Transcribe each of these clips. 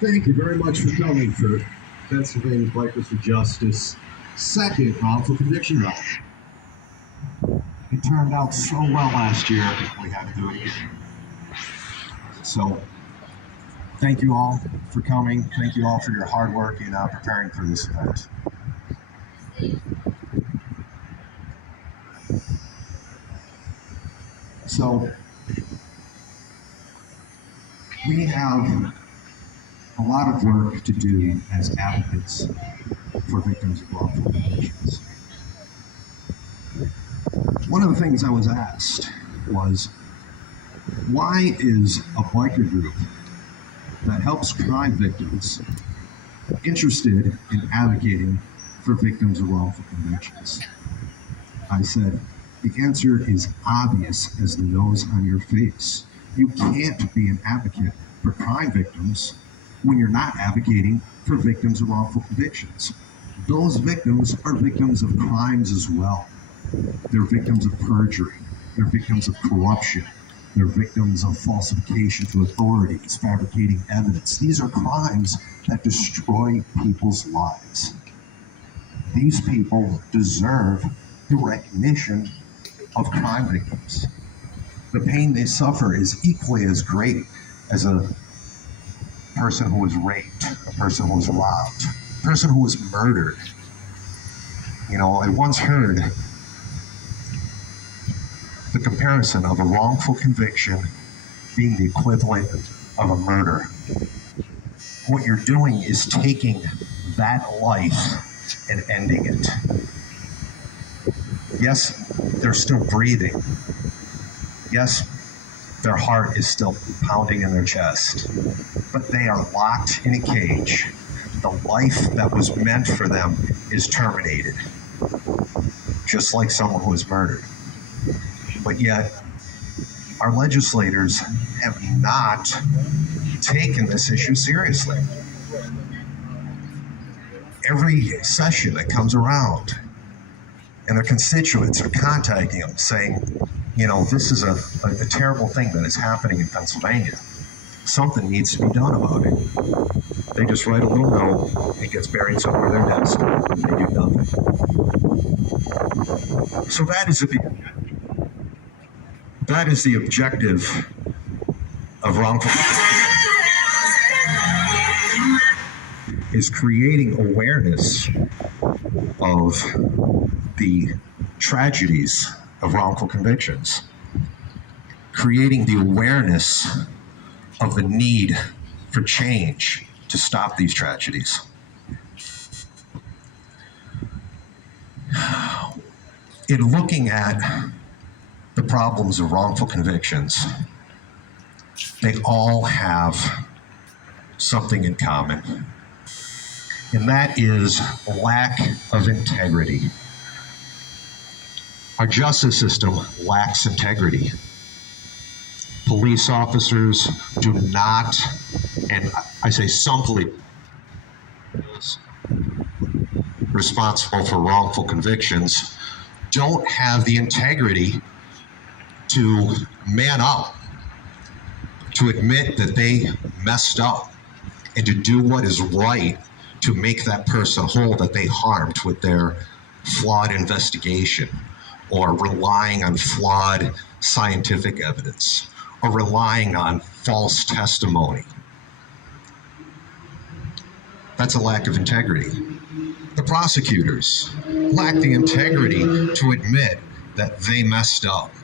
Thank you very much for coming for Pennsylvania Bikers for Justice second wrongful conviction rally. It turned out so well last year, we had to do it again. So, thank you all for coming. Thank you all for your hard work in preparing for this event. So, we have a lot of work to do as advocates for victims of wrongful convictions. One of the things I was asked was, why is a biker group that helps crime victims interested in advocating for victims of wrongful convictions? I said, the answer is obvious as the nose on your face. You can't be an advocate for crime victims when you're not advocating for victims of wrongful convictions. Those victims are victims of crimes as well. They're victims of perjury. They're victims of corruption. They're victims of falsification to authorities, fabricating evidence. These are crimes that destroy people's lives. These people deserve the recognition of crime victims. The pain they suffer is equally as great as a person who was raped, a person who was robbed, a person who was murdered. You know, I once heard the comparison of a wrongful conviction being the equivalent of a murder. What you're doing is taking that life and ending it. Yes, they're still breathing. Yes, their heart is still pounding in their chest, but they are locked in a cage. The life that was meant for them is terminated, just like someone who was murdered. But yet, our legislators have not taken this issue seriously. Every session that comes around, and their constituents are contacting them saying, you know, this is a terrible thing that is happening in Pennsylvania. Something needs to be done about it. They just write a little note, it gets buried somewhere in their desk, and they do nothing. So that is the objective of wrongful is creating awareness of the tragedies of wrongful convictions, creating the awareness of the need for change to stop these tragedies. In looking at the problems of wrongful convictions, they all have something in common, and that is lack of integrity. Our justice system lacks integrity. Police officers do not, and I say some police responsible for wrongful convictions, don't have the integrity to man up, to admit that they messed up, and to do what is right to make that person whole that they harmed with their flawed investigation, or relying on flawed scientific evidence, or relying on false testimony. That's a lack of integrity. The prosecutors lack the integrity to admit that they messed up,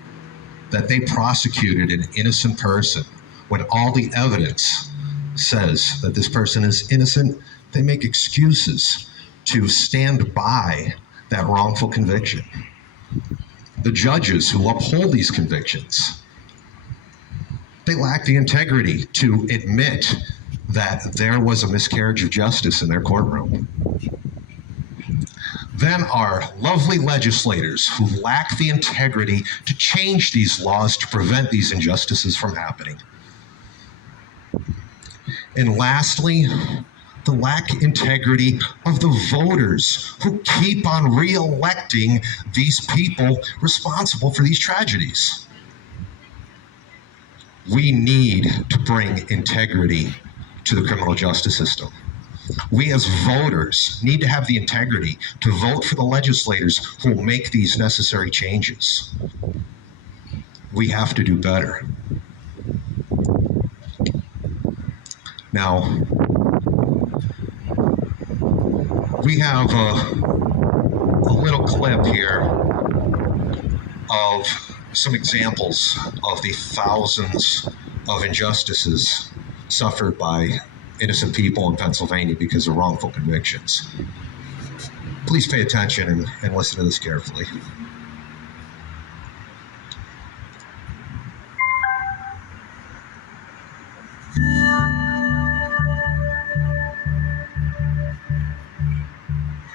that they prosecuted an innocent person when all the evidence says that this person is innocent. They make excuses to stand by that wrongful conviction. The judges who uphold these convictions, they lack the integrity to admit that there was a miscarriage of justice in their courtroom. Then our lovely legislators who lack the integrity to change these laws to prevent these injustices from happening. And lastly, the lack integrity of the voters who keep on re-electing these people responsible for these tragedies. We need to bring integrity to the criminal justice system. We as voters need to have the integrity to vote for the legislators who will make these necessary changes. We have to do better. Now, we have a little clip here of some examples of the thousands of injustices suffered by innocent people in Pennsylvania because of wrongful convictions. Please pay attention and listen to this carefully.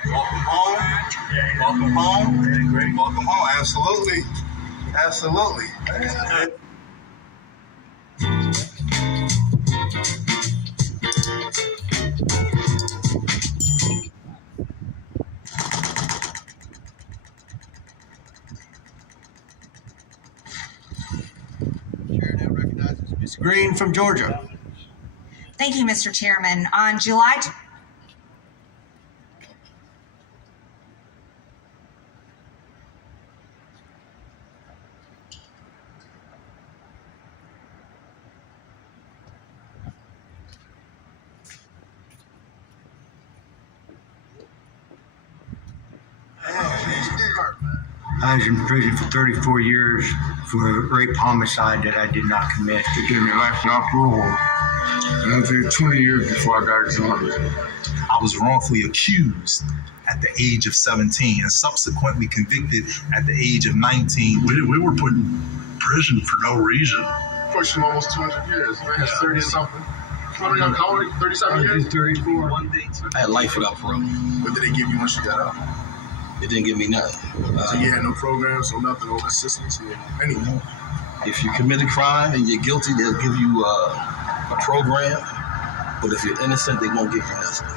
Welcome home. Welcome home. Great. Welcome home. Absolutely. Absolutely. Chair now recognizes Ms. Green from Georgia. Thank you, Mr. Chairman. On July I was in prison for 34 years for a rape homicide that I did not commit. They gave me life without parole. And I was there 20 years before I got exonerated. I was wrongfully accused at the age of 17 and subsequently convicted at the age of 19. We were put in prison for no reason. Pushing almost 200 years, man. It's 30 something. How old are you? 37 years? 34. I had life without parole. What did they give you once you got out? It didn't give me nothing. So you had no programs, no nothing, no consistency, anything. If you commit a crime and you're guilty, they'll give you a program. But if you're innocent, they won't give you nothing.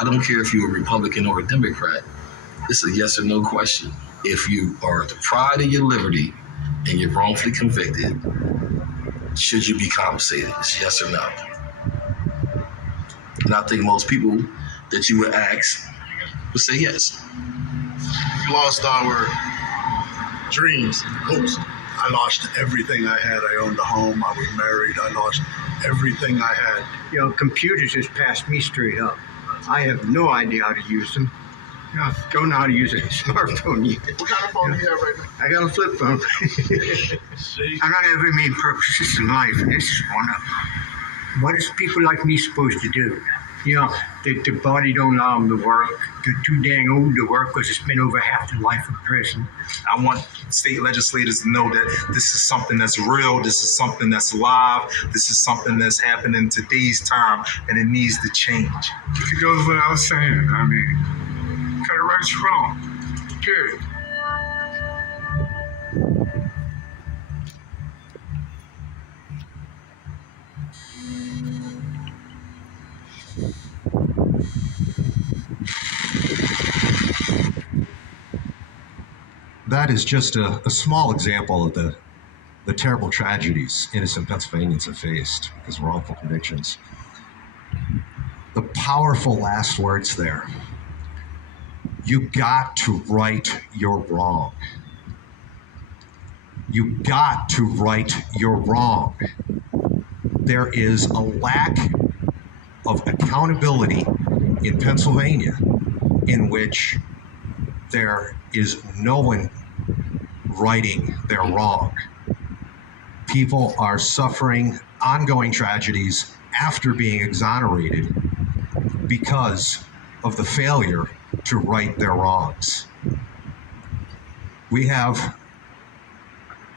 I don't care if you're a Republican or a Democrat. It's a yes or no question. If you are deprived of your liberty and you're wrongfully convicted, should you be compensated? It's yes or no. And I think most people that you would ask would say yes. We lost our dreams, hopes. I lost everything I had. I owned a home. I was married. I lost everything I had. You know, computers just passed me straight up. I have no idea how to use them. You know, don't know how to use a smartphone yet. What kind of phone do you have right now? I got a flip phone. I got every main purposes in life, and this is one of them. What is people like me supposed to do? You know, the body don't allow them to work. They're too dang old to work because it's been over half their life in prison. I want state legislators to know that this is something that's real, this is something that's alive, this is something that's happening in today's time, and it needs to change. It goes what I was saying. I mean, cut it right strong. Period. That is just a small example of the terrible tragedies innocent Pennsylvanians have faced because of wrongful convictions. The powerful last words there. You got to right your wrong. You got to right your wrong. There is a lack of accountability in Pennsylvania in which there is no one righting their wrong. People are suffering ongoing tragedies after being exonerated because of the failure to right their wrongs. We have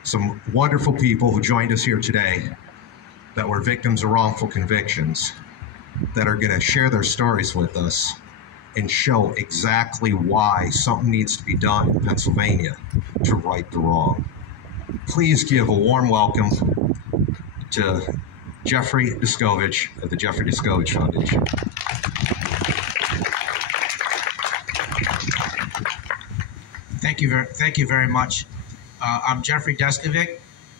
some wonderful people who joined us here today that were victims of wrongful convictions that are going to share their stories with us and show exactly why something needs to be done in Pennsylvania to right the wrong. Please give a warm welcome to Jeffrey Descovich of the Jeffrey Descovich Foundation. Thank you very much. I'm Jeffrey Descovich.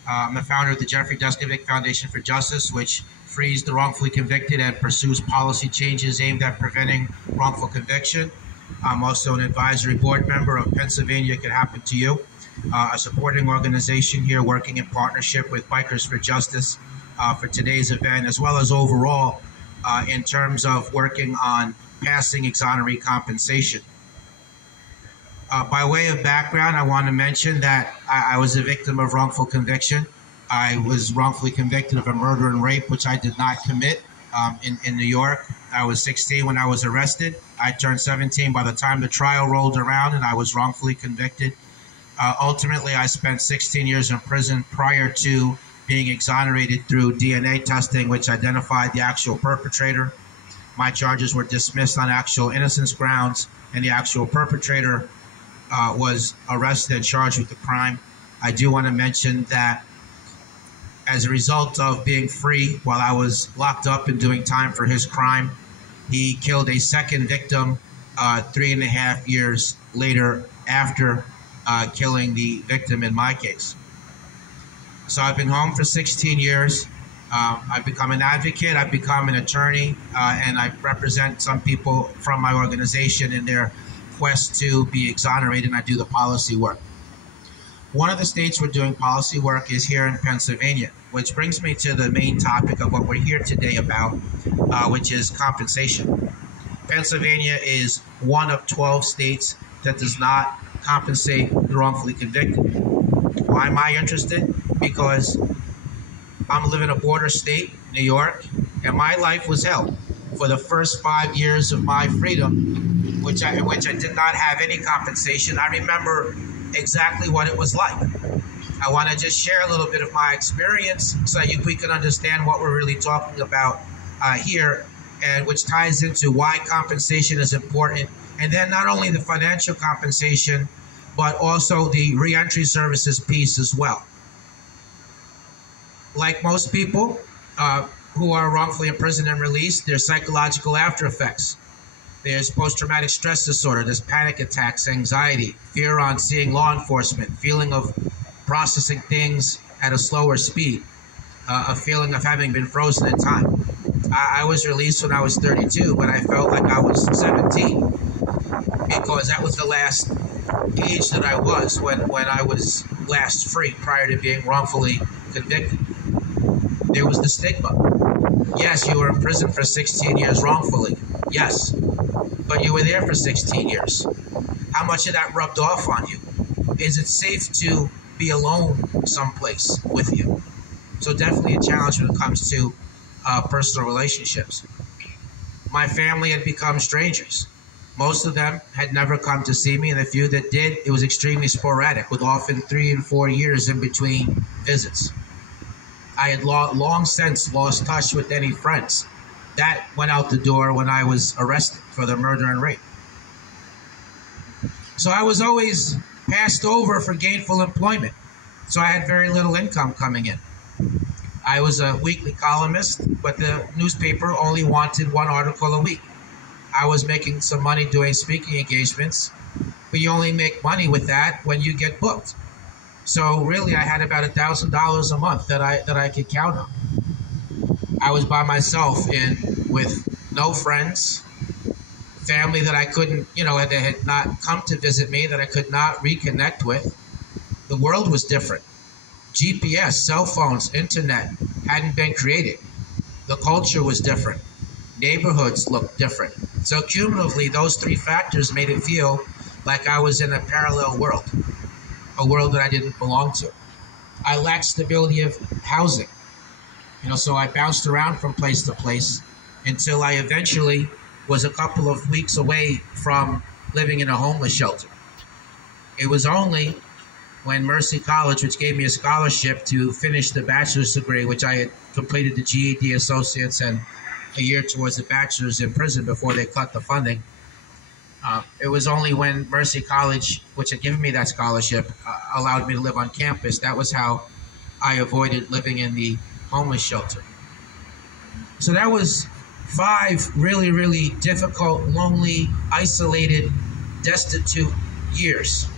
I'm the founder of the Jeff+others Foundation for Justice, which frees the wrongfully convicted and pursues policy changes aimed at preventing wrongful conviction. I'm also an advisory board member of Pennsylvania Could Happen to You, a supporting organization here working in partnership with Bikers for Justice for today's event, as well as overall in terms of working on passing exoneree compensation. By way of background, I want to mention that I was a victim of wrongful conviction. I was wrongfully convicted of a murder and rape, which I did not commit in New York. I was 16 when I was arrested. I turned 17 by the time the trial rolled around, and I was wrongfully convicted. Ultimately, I spent 16 years in prison prior to being exonerated through DNA testing, which identified the actual perpetrator. My charges were dismissed on actual innocence grounds, and the actual perpetrator was arrested and charged with the crime. I do want to mention that as a result of being free while I was locked up and doing time for his crime, he killed a second victim 3.5 years later after killing the victim in my case. So I've been home for 16 years. I've become an advocate, I've become an attorney, and I represent some people from my organization in their quest to be exonerated, and I do the policy work. One of the states we're doing policy work is here in Pennsylvania, which brings me to the main topic of what we're here today about, which is compensation. Pennsylvania is one of 12 states that does not compensate the wrongfully convicted. Why am I interested? Because I'm living in a border state, New York, and my life was hell for the first 5 years of my freedom, in which I did not have any compensation. I remember exactly what it was like. I want to just share a little bit of my experience so we can understand what we're really talking about here, and which ties into why compensation is important. And then not only the financial compensation, but also the reentry services piece as well. Like most people who are wrongfully imprisoned and released, there's psychological after effects. There's post-traumatic stress disorder, there's panic attacks, anxiety, fear on seeing law enforcement, feeling of processing things at a slower speed, a feeling of having been frozen in time. I was released when I was 32, but I felt like I was 17 because that was the last age that I was when I was last free prior to being wrongfully convicted. There was the stigma. Yes, you were in prison for 16 years wrongfully. Yes, but you were there for 16 years. How much of that rubbed off on you? Is it safe to be alone someplace with you? So definitely a challenge when it comes to personal relationships. My family had become strangers. Most of them had never come to see me, and the few that did, it was extremely sporadic, with often 3 and 4 years in between visits. I had long since lost touch with any friends. That went out the door when I was arrested for the murder and rape. So I was always passed over for gainful employment. So I had very little income coming in. I was a weekly columnist, but the newspaper only wanted one article a week. I was making some money doing speaking engagements, but you only make money with that when you get booked. So really, I had about $1,000 a month that I could count on. I was by myself with no friends, family that I couldn't, that had not come to visit me, that I could not reconnect with. The world was different. GPS, cell phones, internet hadn't been created. The culture was different. Neighborhoods looked different. So cumulatively, those three factors made it feel like I was in a parallel world, a world that I didn't belong to. I lacked stability of housing. So I bounced around from place to place until I eventually was a couple of weeks away from living in a homeless shelter. It was only when Mercy College, which gave me a scholarship to finish the bachelor's degree, which I had completed the GED associates and a year towards the bachelor's in prison before they cut the funding. It was only when Mercy College, which had given me that scholarship, allowed me to live on campus. That was how I avoided living in the homeless shelter. So that was 5 really, really difficult, lonely, isolated, destitute years.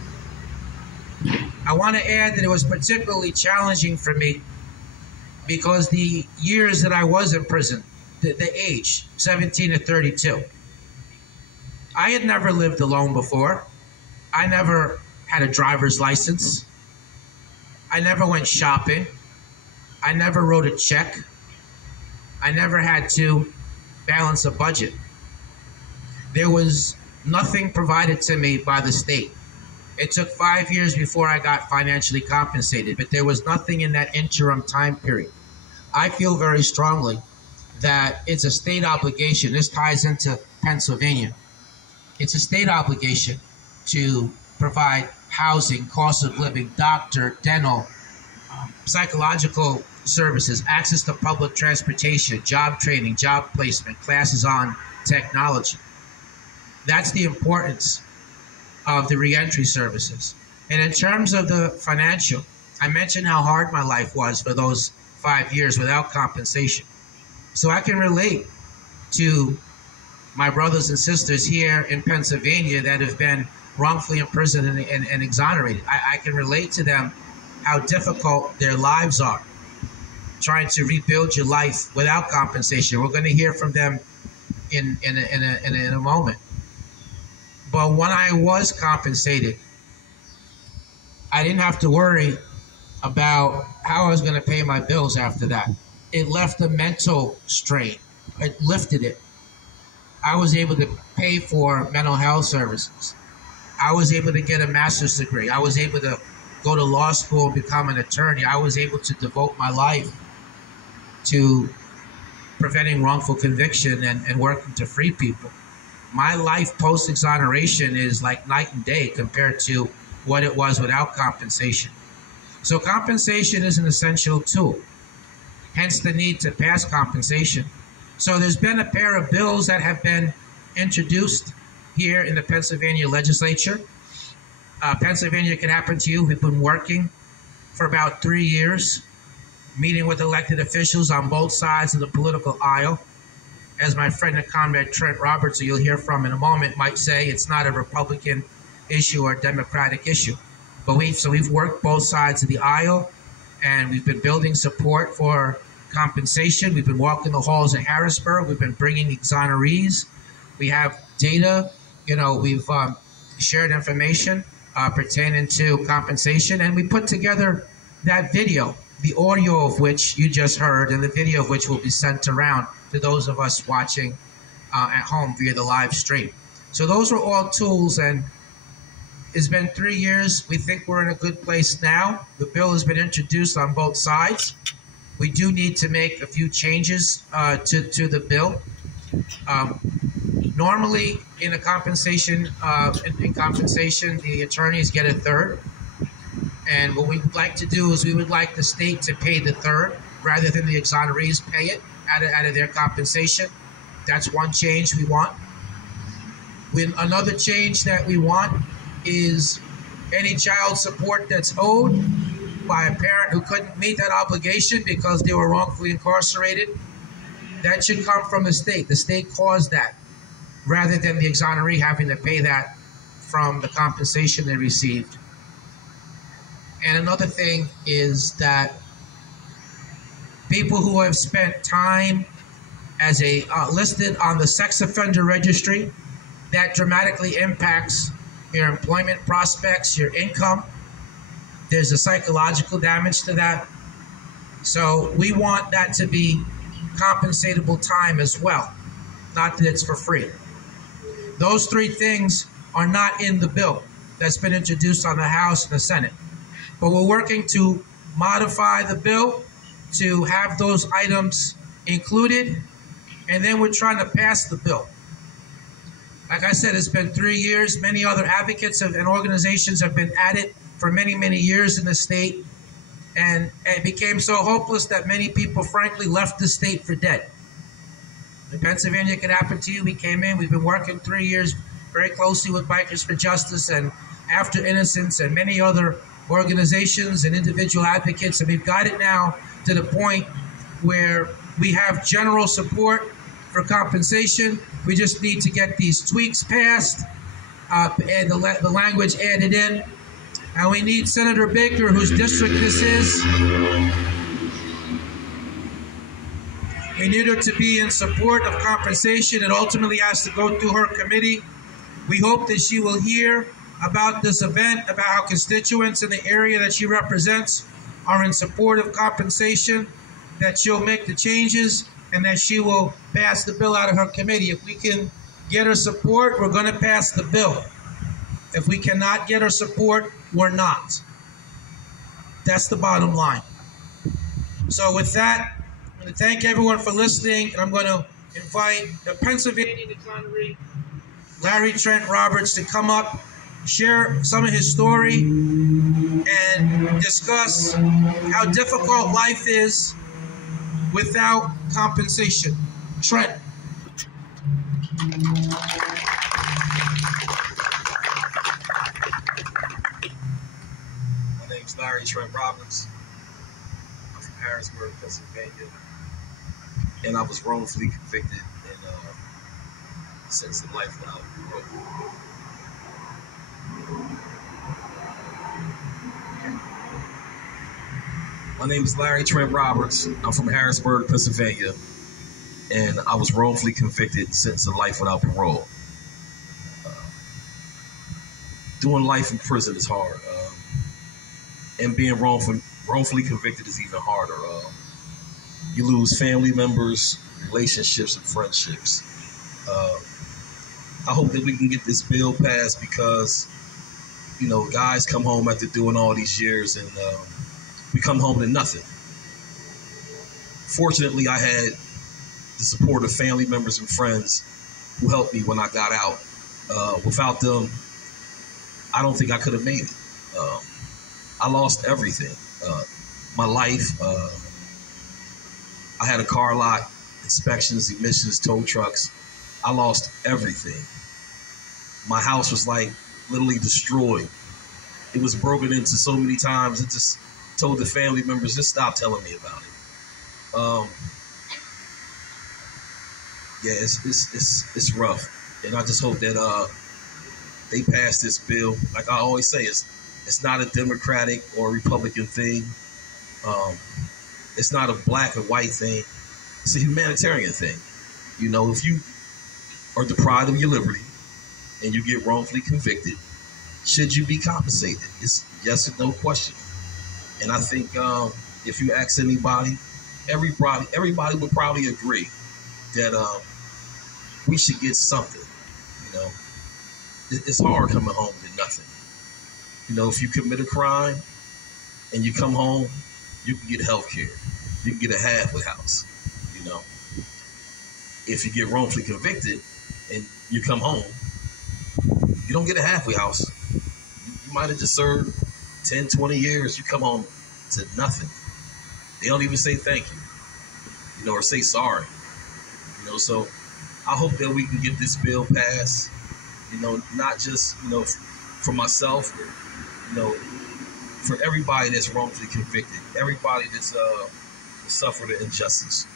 I I want to add that it was particularly challenging for me because the years that I was in prison, the age, 17 to 32, I had never lived alone before. I never had a driver's license. I never went shopping. I never wrote a check. I never had to balance a budget. There was nothing provided to me by the state. It took 5 years before I got financially compensated, but there was nothing in that interim time period. I feel very strongly that it's a state obligation. This ties into Pennsylvania. It's a state obligation to provide housing, cost of living, doctor, dental, psychological services, access to public transportation, job training, job placement, classes on technology. That's the importance of the reentry services. And in terms of the financial, I mentioned how hard my life was for those 5 years without compensation. So I can relate to my brothers and sisters here in Pennsylvania that have been wrongfully imprisoned and exonerated. I can relate to them how difficult their lives are, trying to rebuild your life without compensation. We're going to hear from them in a moment. But when I was compensated, I didn't have to worry about how I was going to pay my bills after that. It left a mental strain. It lifted it. I was able to pay for mental health services. I was able to get a master's degree. I was able to go to law school and become an attorney. I was able to devote my life to preventing wrongful conviction and working to free people. My life post-exoneration is like night and day compared to what it was without compensation. So compensation is an essential tool, hence the need to pass compensation. So there's been a pair of bills that have been introduced here in the Pennsylvania legislature. Pennsylvania Can Happen to You. We've been working for about 3 years, meeting with elected officials on both sides of the political aisle. As my friend and comrade Trent Roberts, who you'll hear from in a moment, might say, it's not a Republican issue or a Democratic issue. But we've worked both sides of the aisle, and we've been building support for compensation. We've been walking the halls of Harrisburg. We've been bringing exonerees. We have data. We've shared information pertaining to compensation, and we put together that video, the audio of which you just heard, and the video of which will be sent around to those of us watching at home via the live stream. So those were all tools, and it's been 3 years. We think we're in a good place now. The bill has been introduced on both sides. We do need to make a few changes to the bill. Normally, in compensation, the attorneys get a third. And what we would like to do is we would like the state to pay the third rather than the exonerees pay it out of their compensation. That's one change we want. Another change that we want is any child support that's owed by a parent who couldn't meet that obligation because they were wrongfully incarcerated, that should come from the state. The state caused that, rather than the exoneree having to pay that from the compensation they received. And another thing is that people who have spent time as listed on the sex offender registry, that dramatically impacts your employment prospects, your income. There's a psychological damage to that. So we want that to be compensatable time as well, not that it's for free. Those three things are not in the bill that's been introduced on the House and the Senate. But we're working to modify the bill to have those items included, and then we're trying to pass the bill. Like I said, it's been 3 years. Many other advocates and organizations have been at it for many, many years in the state, and it became so hopeless that many people, frankly, left the state for dead. In Pennsylvania Can Happen to You, we came in. We've been working 3 years very closely with Bikers for Justice and After Innocence and many other organizations and individual advocates, and we've got it now to the point where we have general support for compensation. We just need to get these tweaks passed and the language added in. And we need Senator Baker, whose district this is. We need her to be in support of compensation. It ultimately has to go through her committee. We hope that she will hear about this event, about how constituents in the area that she represents are in support of compensation, that she'll make the changes, and that she will pass the bill out of her committee. If we can get her support, we're going to pass the bill. If we cannot get her support, we're not. That's the bottom line. So with that, I'm going to thank everyone for listening, and I'm going to invite the Pennsylvania exoneree, Larry Trent Roberts, to come up, share some of his story, and discuss how difficult life is without compensation. Trent. My name's Larry Trent Roberts. I'm from Harrisburg, Pennsylvania, and I was wrongfully convicted and sentenced to life without parole. My name is Larry Trent Roberts. I'm from Harrisburg, Pennsylvania, and I was wrongfully convicted and sentenced to life without parole. Doing life in prison is hard, and being wrongfully convicted is even harder. You lose family members, relationships, and friendships. I hope that we can get this bill passed because, you know, guys come home after doing all these years and we come home to nothing. Fortunately, I had the support of family members and friends who helped me when I got out. Without them, I don't think I could have made it. I lost everything. My life, I had a car lot, inspections, emissions, tow trucks. I lost everything. My house was like literally destroyed. It was broken into so many times. It just told the family members, just stop telling me about it. Yeah, it's rough, and I just hope that they pass this bill. Like I always say, it's not a Democratic or Republican thing. It's not a black and white thing. It's a humanitarian thing. You know, if you are deprived of your liberty and you get wrongfully convicted, should you be compensated? It's yes or no question. And I think if you ask anybody, everybody would probably agree that we should get something. You know, it's hard coming home to nothing. You know, if you commit a crime and you come home, you can get health care. You can get a halfway house. You know, if you get wrongfully convicted and you come home, you don't get a halfway house. You might have just served 10, 20 years. You come home to nothing. They don't even say thank you, you know, or say sorry. You know, so I hope that we can get this bill passed, you know, not just, you know, for myself, or, you know, for everybody that's wrongfully convicted, everybody that's suffered an injustice.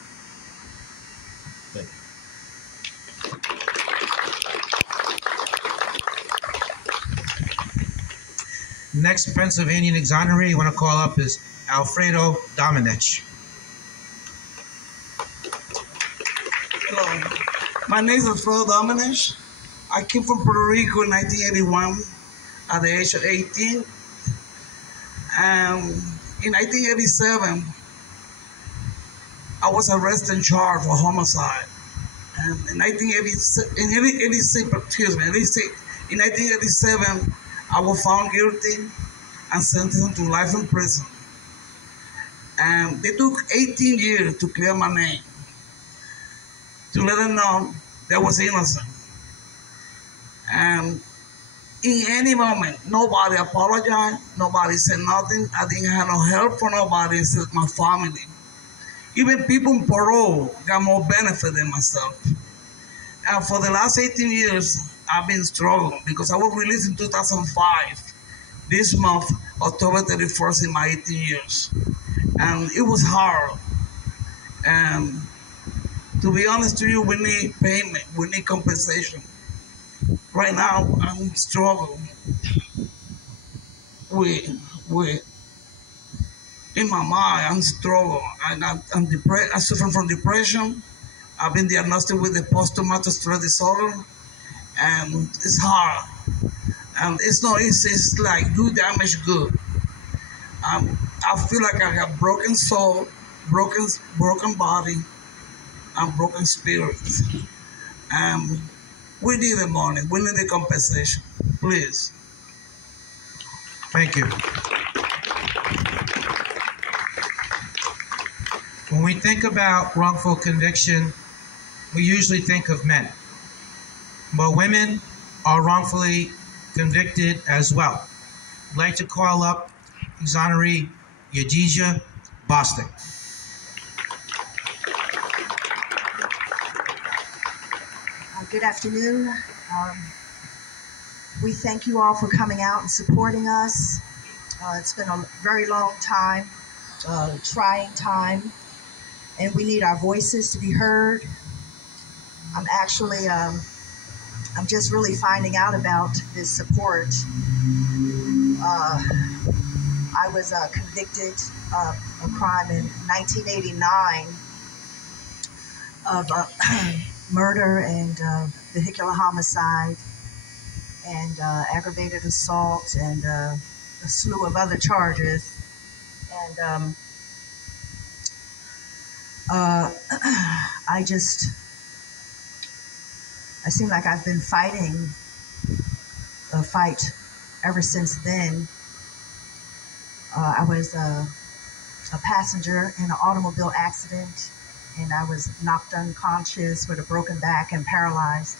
Thank you. Next Pennsylvania exoneree you want to call up is Alfredo Domenech. Hello, my name is Alfredo Domenech. I came from Puerto Rico in 1981 at the age of 18. In 1987, I was arrested and charged for homicide. And in 1987, I was found guilty and sentenced to life in prison. And they took 18 years to clear my name, to let them know that I was innocent. And in any moment, nobody apologized, nobody said nothing. I didn't have no help from nobody except my family. Even people in parole got more benefit than myself. And for the last 18 years, I've been struggling because I was released in 2005. This month, October 31st, in my 18 years. And it was hard. And to be honest to you, we need payment, we need compensation. Right now, I'm struggling. with in my mind, I'm struggling. I'm depressed. I suffer from depression. I've been diagnosed with the post-traumatic stress disorder, and it's hard. And it's not easy. It's like do damage good. I feel like I have broken soul, broken body, and broken spirit. And we need the money. We need the compensation. Please. Thank you. When we think about wrongful conviction, we usually think of men. But women are wrongfully convicted as well. I'd like to call up exoneree Yeidja Bostick. Good afternoon. We thank you all for coming out and supporting us. It's been a very long time, trying time, and we need our voices to be heard. I'm just really finding out about this support. I was convicted of a crime in 1989 of murder and vehicular homicide and aggravated assault and a slew of other charges. And I seem like I've been fighting a fight ever since then. I was a passenger in an automobile accident, and I was knocked unconscious with a broken back and paralyzed.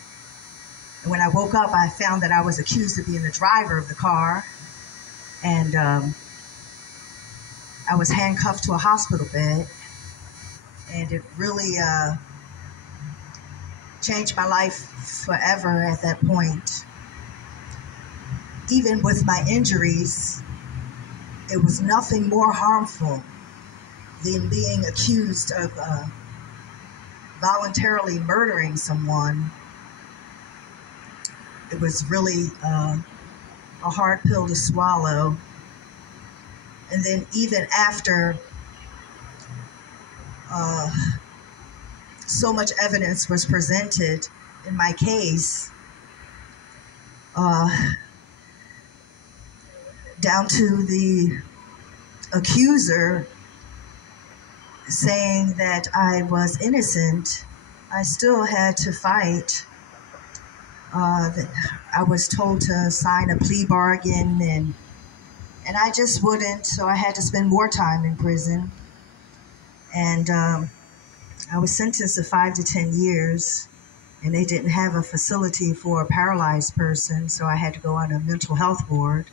And when I woke up, I found that I was accused of being the driver of the car, and I was handcuffed to a hospital bed, and it really changed my life forever at that point. Even with my injuries, it was nothing more harmful than being accused of voluntarily murdering someone. It was really a hard pill to swallow. And then even after so much evidence was presented in my case, down to the accuser saying that I was innocent, I still had to fight. I was told to sign a plea bargain, and I just wouldn't, so I had to spend more time in prison. And I was sentenced to 5 to 10 years, and they didn't have a facility for a paralyzed person, so I had to go on a mental health ward,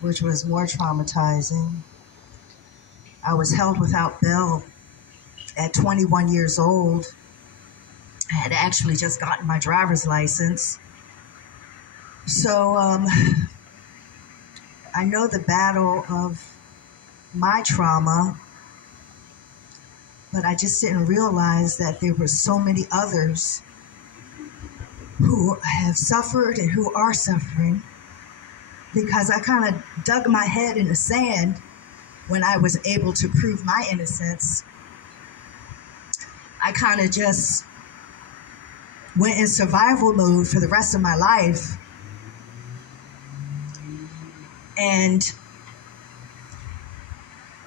which was more traumatizing. I was held without bail at 21 years old. I had actually just gotten my driver's license. So I know the battle of my trauma, but I just didn't realize that there were so many others who have suffered and who are suffering, because I kind of dug my head in the sand when I was able to prove my innocence. I kind of just went in survival mode for the rest of my life. And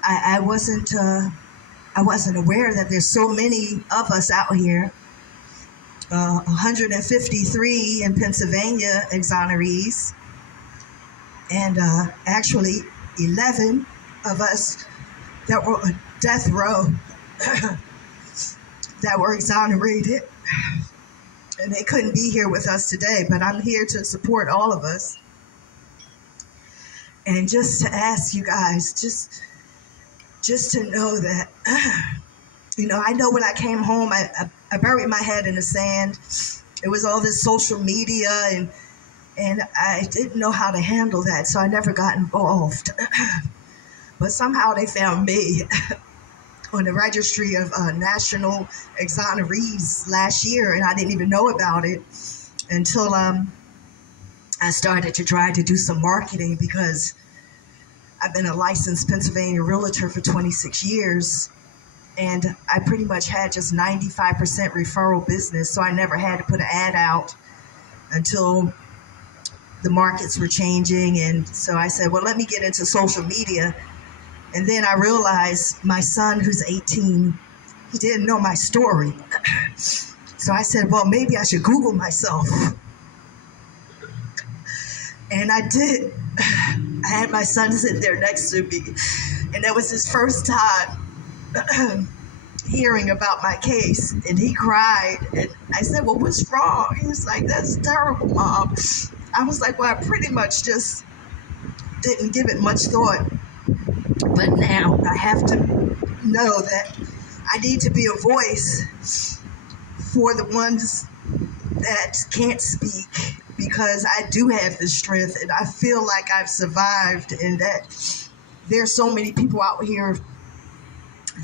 I wasn't aware that there's so many of us out here, 153 in Pennsylvania exonerees, and actually 11 of us that were on death row that were exonerated. And they couldn't be here with us today, but I'm here to support all of us. And just to ask you guys, just to know that, I know when I came home, I buried my head in the sand. It was all this social media, and I didn't know how to handle that, so I never got involved. But somehow they found me on the registry of national exonerees last year, and I didn't even know about it until I started to try to do some marketing, because I've been a licensed Pennsylvania realtor for 26 years, and I pretty much had just 95% referral business, so I never had to put an ad out until the markets were changing. And so I said, well, let me get into social media. And then I realized my son, who's 18, he didn't know my story. So I said, well, maybe I should Google myself. And I did. I had my son sit there next to me, and that was his first time hearing about my case, and he cried. And I said, well, what's wrong? He was like, that's terrible, Mom. I was like, well, I pretty much just didn't give it much thought. But now I have to know that I need to be a voice for the ones that can't speak, because I do have the strength, and I feel like I've survived, and that there's so many people out here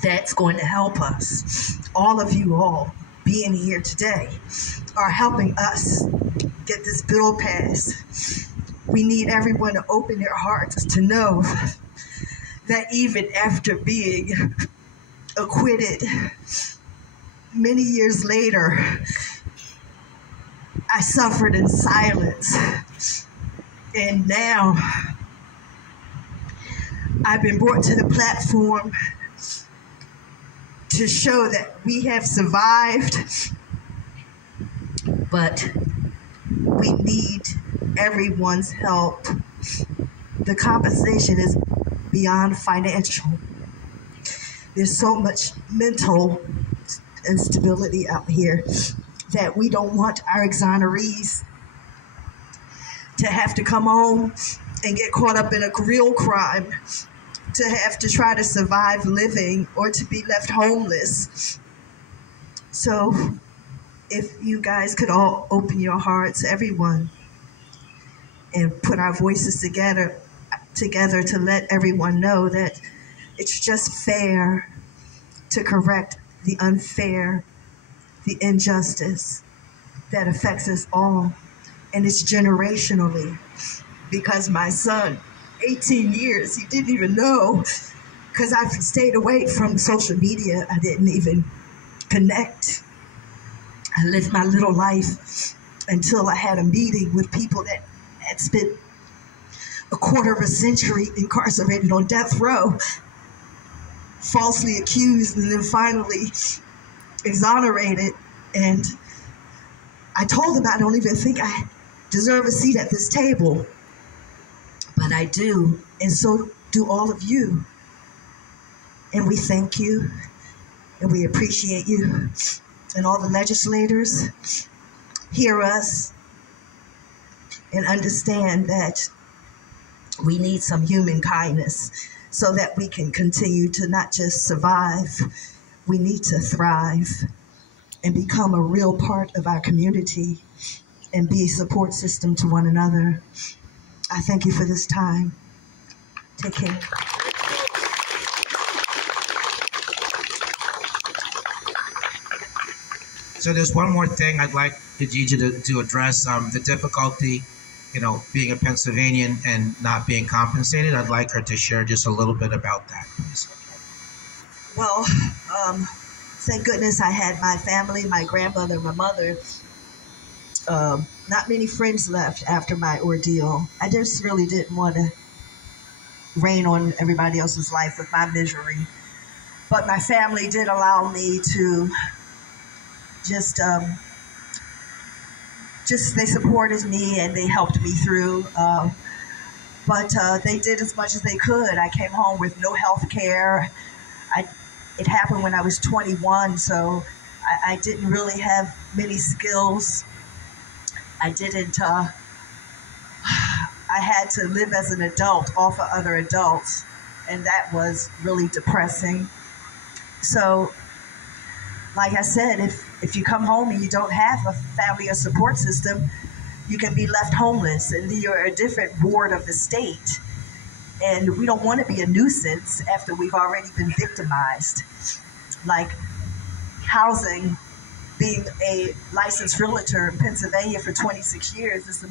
that's going to help us. All of you all being here today are helping us get this bill passed. We need everyone to open their hearts to know that even after being acquitted many years later, I suffered in silence. And now I've been brought to the platform to show that we have survived, but we need everyone's help. The compensation is beyond financial. There's so much mental instability out here that we don't want our exonerees to have to come home and get caught up in a real crime, to have to try to survive living, or to be left homeless. So if you guys could all open your hearts, everyone, and put our voices together to let everyone know that it's just fair to correct the unfair, the injustice that affects us all. And it's generationally, because my son, 18 years, he didn't even know, because I've stayed away from social media. I didn't even connect. I lived my little life until I had a meeting with people that had spent a quarter of a century incarcerated on death row, falsely accused, and then finally exonerated. And I told them I don't even think I deserve a seat at this table, but I do, and so do all of you. And we thank you, and we appreciate you. And all the legislators, hear us and understand that we need some human kindness so that we can continue to not just survive, we need to thrive and become a real part of our community and be a support system to one another. I thank you for this time. Take care. So there's one more thing I'd like Yeidja to address, the difficulty, being a Pennsylvanian and not being compensated. I'd like her to share just a little bit about that, please. Well, thank goodness I had my family, my grandmother, my mother. Not many friends left after my ordeal. I just really didn't want to rain on everybody else's life with my misery. But my family did allow me to they supported me and they helped me through. But they did as much as they could. I came home with no health care. It happened when I was 21, so I didn't really have many skills. I had to live as an adult off of other adults, and that was really depressing. So, like I said, if you come home and you don't have a family or support system, you can be left homeless, and you're a different ward of the state. And we don't want to be a nuisance after we've already been victimized. Like housing, being a licensed realtor in Pennsylvania for 26 years is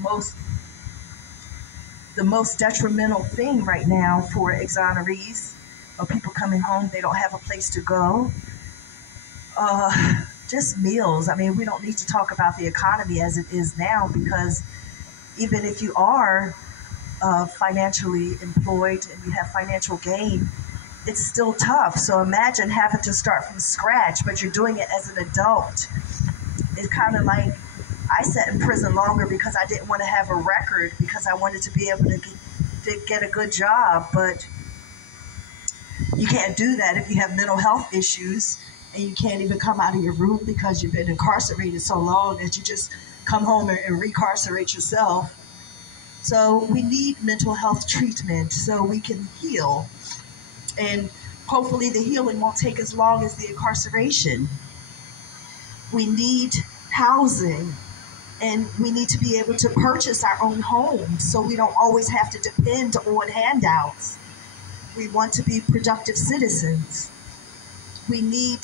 the the most detrimental thing right now for exonerees or people coming home. They don't have a place to go. Just meals. I mean, we don't need to talk about the economy as it is now, because even if you are financially employed and you have financial gain, it's still tough. So imagine having to start from scratch, but you're doing it as an adult. It's kind of like I sat in prison longer because I didn't want to have a record, because I wanted to be able to get a good job. But you can't do that if you have mental health issues and you can't even come out of your room because you've been incarcerated so long that you just come home and recarcerate yourself. So we need mental health treatment so we can heal. And hopefully the healing won't take as long as the incarceration. We need housing, and we need to be able to purchase our own homes so we don't always have to depend on handouts. We want to be productive citizens. We need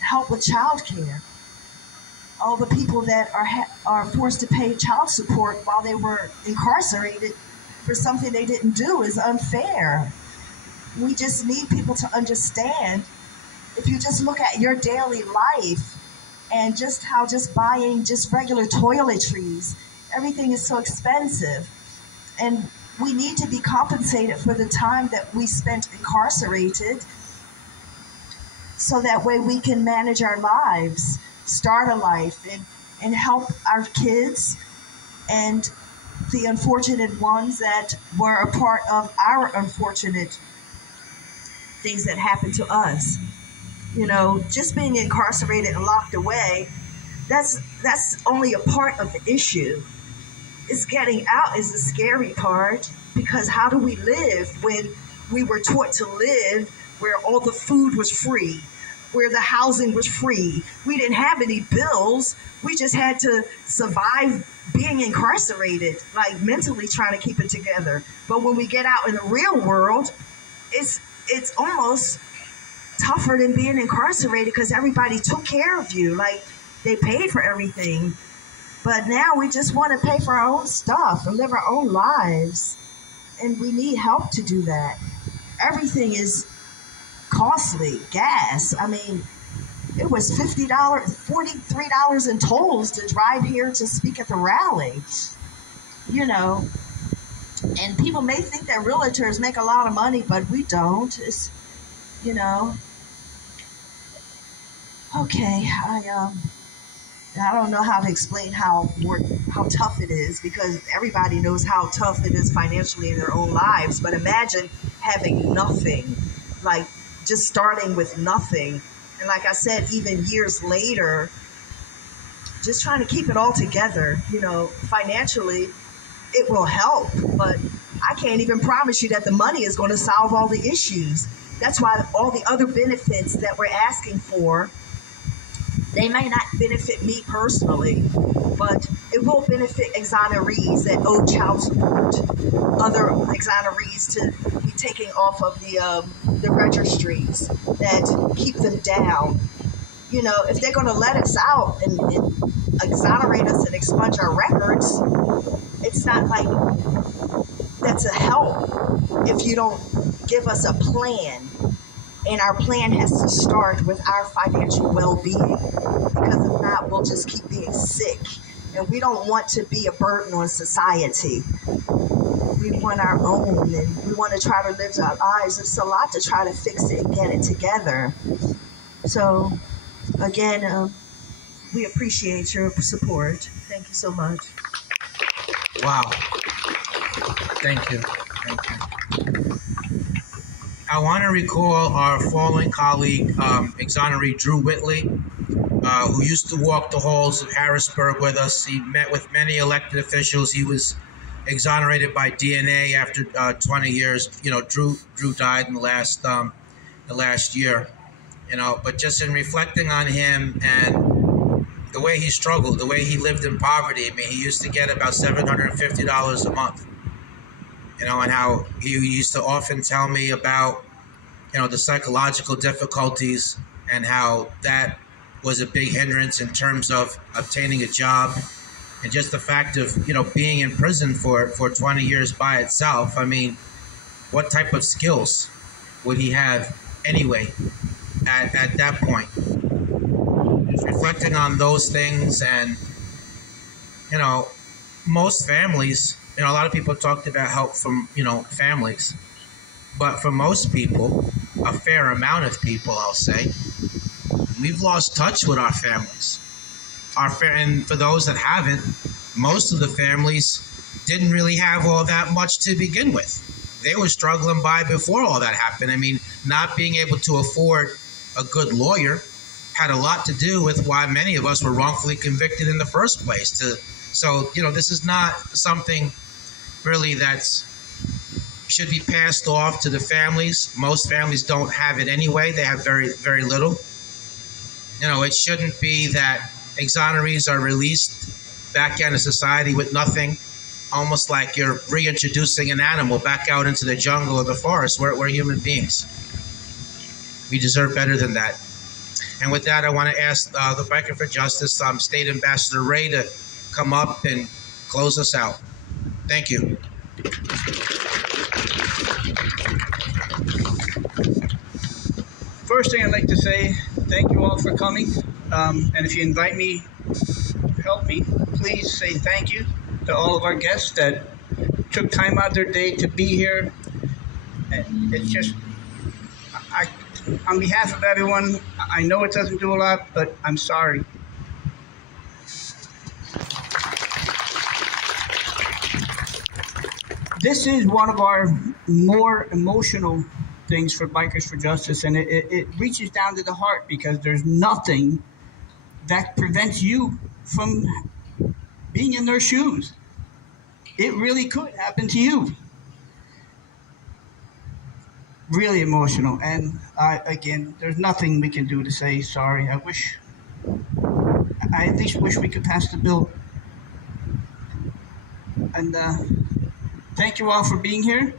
help with childcare. All the people that are forced to pay child support while they were incarcerated for something they didn't do is unfair. We just need people to understand, if you just look at your daily life and just how just buying just regular toiletries, everything is so expensive. And we need to be compensated for the time that we spent incarcerated, so that way we can manage our lives, start a life, and help our kids and the unfortunate ones that were a part of our unfortunate things that happened to us. You know, just being incarcerated and locked away, that's only a part of the issue. It's getting out is the scary part, because how do we live when we were taught to live where all the food was free, where the housing was free? We didn't have any bills. We just had to survive being incarcerated, like mentally trying to keep it together. But when we get out in the real world, it's almost tougher than being incarcerated, because everybody took care of you. Like, they paid for everything. But now we just want to pay for our own stuff and live our own lives. And we need help to do that. Everything is costly. Gas. I mean, it was $50, $43 in tolls to drive here to speak at the rally. You know, and people may think that realtors make a lot of money, but we don't. It's, you know. Okay, I don't know how to explain how tough it is, because everybody knows how tough it is financially in their own lives. But imagine having nothing, like just starting with nothing. And like I said, even years later, just trying to keep it all together. You know, financially, it will help, but I can't even promise you that the money is going to solve all the issues. That's why all the other benefits that we're asking for, they may not benefit me personally, but it will benefit exonerees that owe child support, other exonerees to be taken off of the registries that keep them down. You know, if they're going to let us out and exonerate us and expunge our records, it's not like that's a help if you don't give us a plan. And our plan has to start with our financial well-being, because if not, we'll just keep being sick. And we don't want to be a burden on society. We want our own, and we want to try to live our lives. It's a lot to try to fix it and get it together. So, again, we appreciate your support. Thank you so much. Wow. Thank you. Thank you. I want to recall our fallen colleague, exoneree Drew Whitley, who used to walk the halls of Harrisburg with us. He met with many elected officials. He was exonerated by DNA after 20 years. You know, Drew died in the last year. You know, but just in reflecting on him and the way he struggled, the way he lived in poverty. I mean, he used to get about $750 a month. You know, and how he used to often tell me about, you know, the psychological difficulties and how that was a big hindrance in terms of obtaining a job, And just the fact of, being in prison for 20 years by itself, I mean, what type of skills would he have anyway at that point? Just reflecting on those things, and, most families, a lot of people talked about help from, families. But for most people, a fair amount of people, I'll say, we've lost touch with our families. And for those that haven't, most of the families didn't really have all that much to begin with. They were struggling by before all that happened. I mean, not being able to afford a good lawyer had a lot to do with why many of us were wrongfully convicted in the first place. So, this is not something really that's should be passed off to the families. Most families don't have it anyway. They have very, very little. It shouldn't be that exonerees are released back into society with nothing, almost like you're reintroducing an animal back out into the jungle or the forest. We're human beings. We deserve better than that. And with that, I want to ask the Biker for Justice, State Ambassador Ray, to come up and close us out. Thank you. First thing I'd like to say, thank you all for coming. And if you invite me, help me, please say thank you to all of our guests that took time out of their day to be here. And it's just, on behalf of everyone, I know it doesn't do a lot, but I'm sorry. This is one of our more emotional things for Bikers for Justice, and it reaches down to the heart, because there's nothing that prevents you from being in their shoes. It really could happen to you. Really emotional, and again, there's nothing we can do to say sorry. I at least wish we could pass the bill. And thank you all for being here.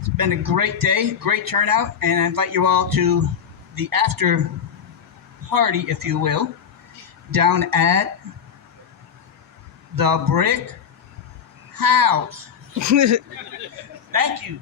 It's been a great day, great turnout, and I invite you all to the after party, if you will, down at the Brick House. Thank you.